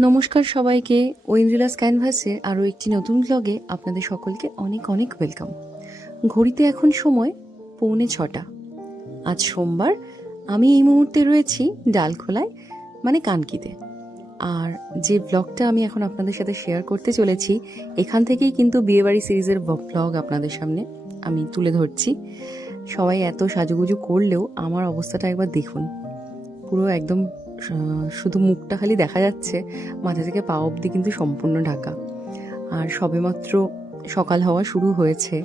নমস্কার সবাইকে ঐন্দ্রিলাস ক্যানভাসের আরও একটি নতুন ব্লগে আপনাদের সকলকে অনেক অনেক ওয়েলকাম ঘড়িতে এখন সময় পৌনে ছটা। আজ সোমবার, আমি এই মুহূর্তে রয়েছি ডালখোলায় মানে কানকিতে। আর যে ব্লগটা আমি এখন আপনাদের সাথে শেয়ার করতে চলেছি, এখান থেকেই কিন্তু বিয়েবাড়ি সিরিজের ব্লগ আপনাদের সামনে আমি তুলে ধরছি। সবাই এত সাজুগুজু করলেও আমার অবস্থাটা একবার দেখুন। পুরো একদম শুধু মুখটা খালি দেখা যাচ্ছে, মাথা থেকে পা অবধি কিন্তু সম্পূর্ণ ঢাকা। আর সবেমাত্র সকাল হওয়া শুরু হয়েছে,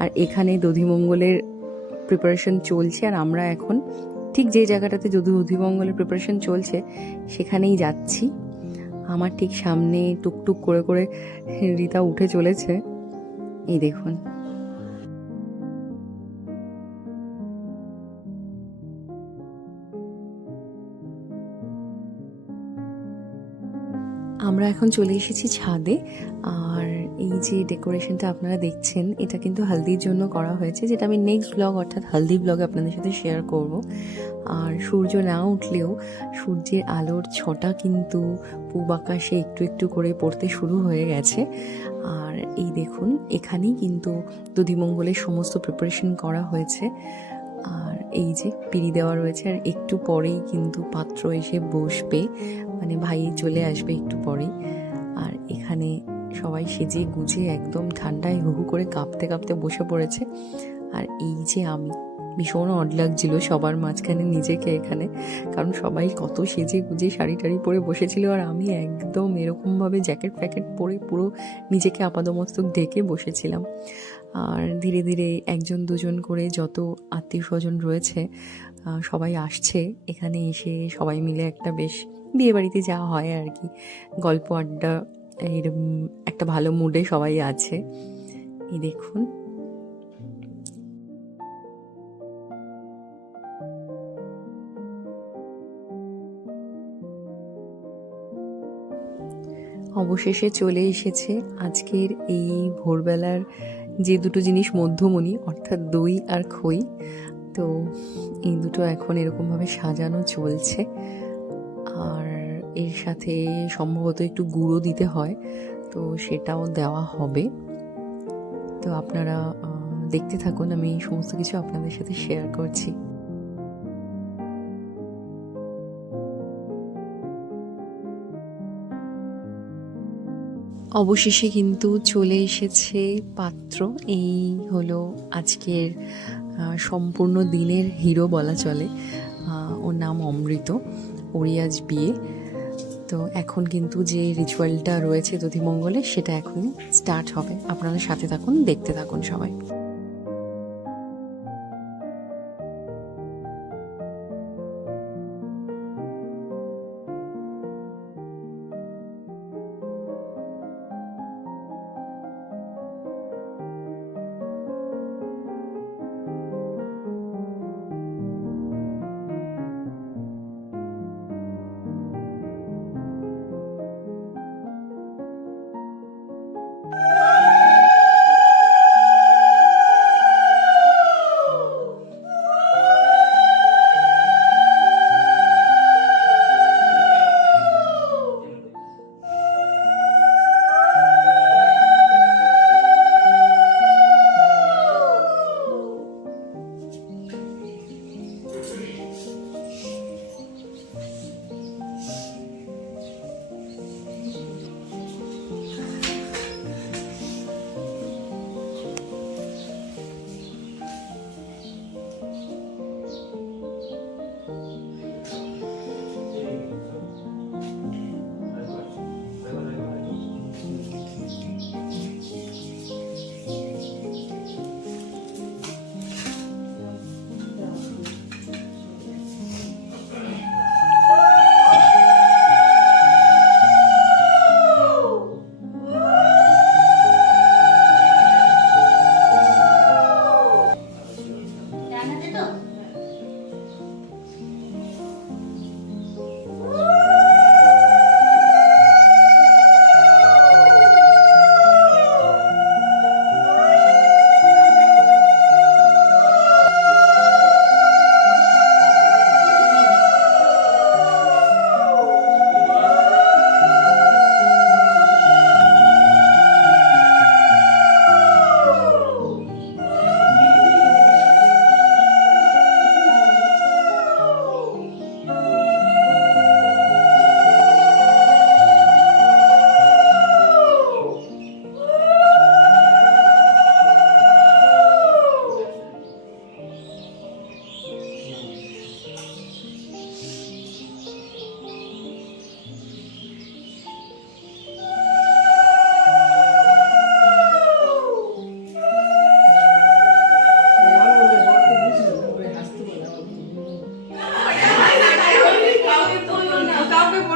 আর এখানে দধিমঙ্গলের প্রিপারেশন চলছে, আর আমরা এখন ঠিক যে জায়গাটাতে যদু দধিমঙ্গলের প্রিপারেশন চলছে, সেখানেই যাচ্ছি। আমার ঠিক সামনে টুকটুক করে করে রীতা উঠে চলেছে। এই দেখুন। আমরা এখন চলে এসেছি ছাদে, আর এই যে ডেকোরেশনটা আপনারা দেখছেন, এটা কিন্তু হালদির জন্য করা হয়েছে, যেটা আমি নেক্সট ব্লগ অর্থাৎ হালদি ব্লগে আপনাদের সাথে শেয়ার করব। আর সূর্য না উঠলেও সূর্যের আলোর ছটা কিন্তু পূব আকাশে একটু একটু করে পড়তে শুরু হয়ে গেছে। আর এই দেখুন, এখানেই কিন্তু দধিমঙ্গলের সমস্ত প্রিপারেশন করা হয়েছে। আর এই যে পিড়ি দেওয়া রয়েছে, আর একটু পরেই কিন্তু পাত্র এসে বসবে। মানে ভাই চলে আসবে একটু পরেই। আর এখানে সবাই সেজে গুজে একদম ঠান্ডায় হু হু করে কাঁপতে কাঁপতে বসে পড়েছে। আর এই যে আমি, ভীষণ অড লাগছিল সবার মাঝখানে নিজেকে এখানে। কারণ সবাই কত সেজে গুজে শাড়ি টাড়ি পরে বসেছিল, আর আমি একদম এরকমভাবে জ্যাকেট ফ্যাকেট পরে পুরো নিজেকে আপাদমস্তক ঢেকে বসেছিলাম। আর ধীরে ধীরে একজন দুজন করে যত আত্মীয় স্বজন রয়েছে সবাই আসছে। এখানে এসে সবাই মিলে একটা বেশ বিয়ে বাড়িতে যাওয়া হয় আর কি। গল্প, আড্ডা এরকম একটা ভালো মুডে সবাই আছে। এই দেখুন। অবশেষে চলে এসেছে আজকের এই ভোরবেলার যে দুটো জিনিস মধ্যমণি, অর্থাৎ দই আর খই, তো এই দুটো এখন এরকমভাবে সাজানো চলছে। আর এর সাথে সম্ভবত একটু গুঁড়ো দিতে হয়, তো সেটাও দেওয়া হবে। তো আপনারা দেখতে থাকুন, আমি সমস্ত কিছু আপনাদের সাথে শেয়ার করছি। অবশেষে কিন্তু চলে এসেছে পাত্র। এই হলো আজকের সম্পূর্ণ দিনের হিরো বলা চলে। ওর নাম অমৃত, ওরই আজ বিয়ে। তো এখন কিন্তু যে রিচুয়ালটা রয়েছে দধিমঙ্গলে, সেটা এখন স্টার্ট হবে। আপনারা সাথে থাকুন, দেখতে থাকুন সবাই।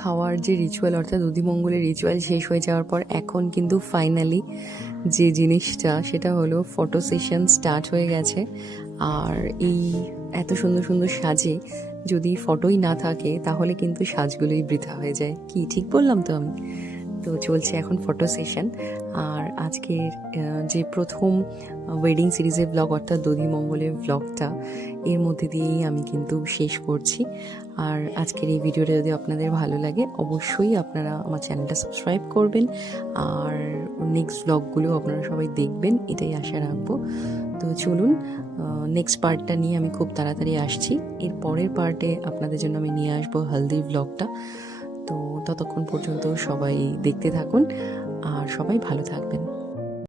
খাওয়ার যে রিচুয়াল অর্থাৎ অধিমঙ্গলের রিচুয়াল শেষ হয়ে যাওয়ার পর এখন কিন্তু ফাইনালি যে জিনিসটা, সেটা হলো ফটো সেশন স্টার্ট হয়ে গেছে। আর এই এত সুন্দর সুন্দর সাজে যদি ফটোই না থাকে, তাহলে কিন্তু সাজগুলোই বৃথা হয়ে যায়। কি, ঠিক বললাম তো আমি? তো চলছে এখন ফটো সেশন আর আজকের যে প্রথম ওয়েডিং সিরিজের ব্লগ অর্থাৎ দধিমঙ্গলের ব্লগটা এর মধ্যে দিয়েই আমি কিন্তু শেষ করছি। আর আজকের এই ভিডিওটা যদি আপনাদের ভালো লাগে, অবশ্যই আপনারা আমার চ্যানেলটা সাবস্ক্রাইব করবেন। আর নেক্সট ব্লগগুলো আপনারা সবাই দেখবেন, এটাই আশা রাখব। তো চলুন নেক্সট পার্টটা নিয়ে আমি খুব তাড়াতাড়ি আসছি। এর পরের পার্টে আপনাদের জন্য আমি নিয়ে আসব হলদি ব্লগটা তো ততক্ষণ পর্যন্ত সবাই দেখতে থাকুন আর সবাই ভালো থাকবেন।